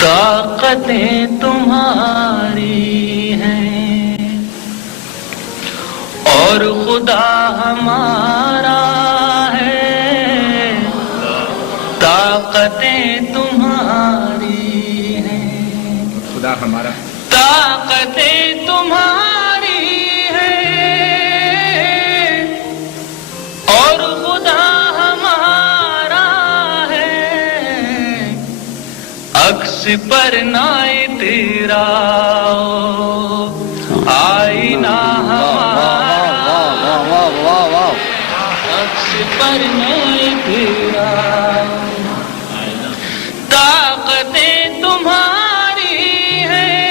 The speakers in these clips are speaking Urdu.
طاقتیں تمہاری ہیں اور خدا ہمارا ہے، طاقتیں تمہاری ہیں، خدا ہمارا، طاقتیں تمہاری ہیں اور خدا ہمارا ہے، عکس پر نائے تیرا آئینہ ہمارا، عکس پر نائے تیرا، طاقتیں تمہاری ہیں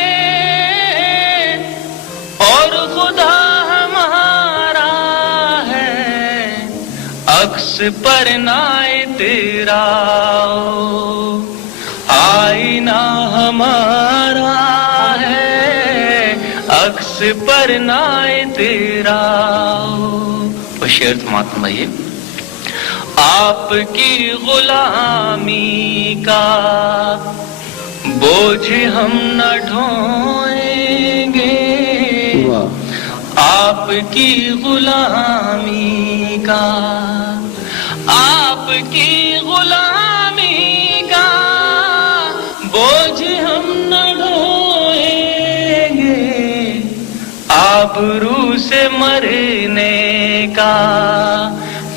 اور خدا ہمارا ہے، عکس پر نائے تیرا آئینہ ہمارا ہے، عکس پر نائے تیرا۔ وہ شعر سماعت فرمائیے۔ آپ کی غلامی کا بوجھ ہم نہ ڈھوئیں گے، آپ کی غلامی کا، آپ کی غلامی کا بوجھ ہم نہ ڈھوئیں گے، آبرو سے مرنے کا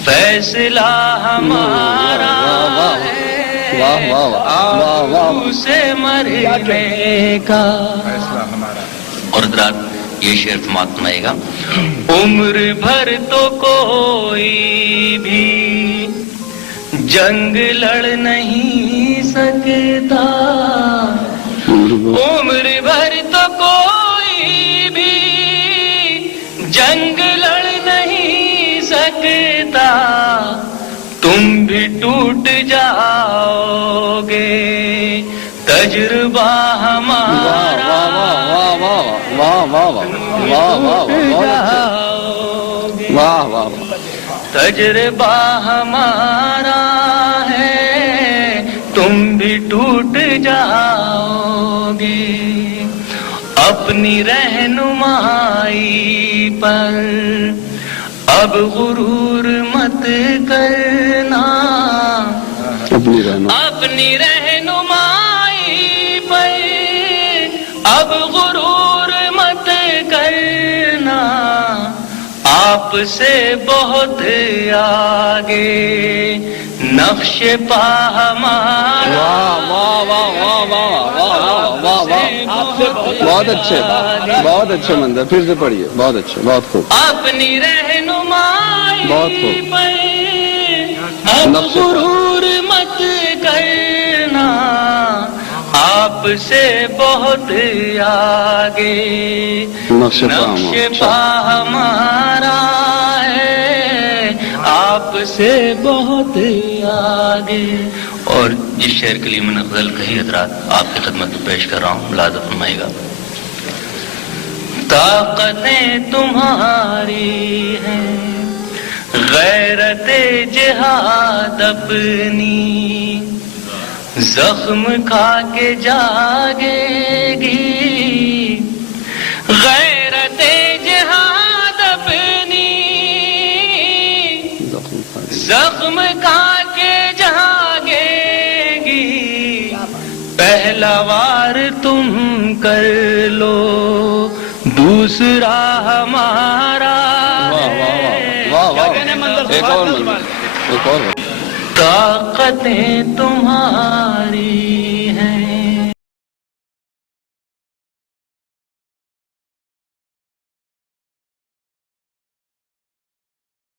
فیصلہ ہمارا ہے، آبرو سے مرنے کا فیصلہ ہمارا۔ اور حضرات یہ شعر سماعت سنائے گا۔ عمر بھر تو کوئی بھی جنگ لڑ نہیں سکتا، عمر بھر تو کوئی بھی جنگ لڑ نہیں سکتا، تم بھی ٹوٹ جاؤ گے تجربہ ہمارا، تجربہ ہمارا ہے، تم بھی ٹوٹ جاؤ گے، اپنی رہنمائی پر اب غرور مت کرنا، اپنی رہنمائی پر اب غرور مت کرنا، آپ سے بہت آگے نقش پا ہمارا، بہت اچھے، بہت اچھے منظر، پھر سے پڑھیے، بہت اچھے، بہت خوب، اپنی رہنمائی بہت خوب، اب غرور مت کرنا، آپ سے بہت آگے نقش پا ہمارا ہے، آپ سے بہت آگے۔ اور جس شعر کے لیے میں نے غزل کہی حضرات آپ کی خدمت میں پیش کر رہا ہوں، ملاحظہ فرمائے گا۔ طاقتیں تمہاری ہیں، غیرت جہاد اپنی زخم کھا کے جاگے گی، غیرت جہاد اپنی زخم کھا کے جاگے گی، پہلا وار تم کر لو دوسرا ہمارا ہے، ایک اور طاقتیں تمہاری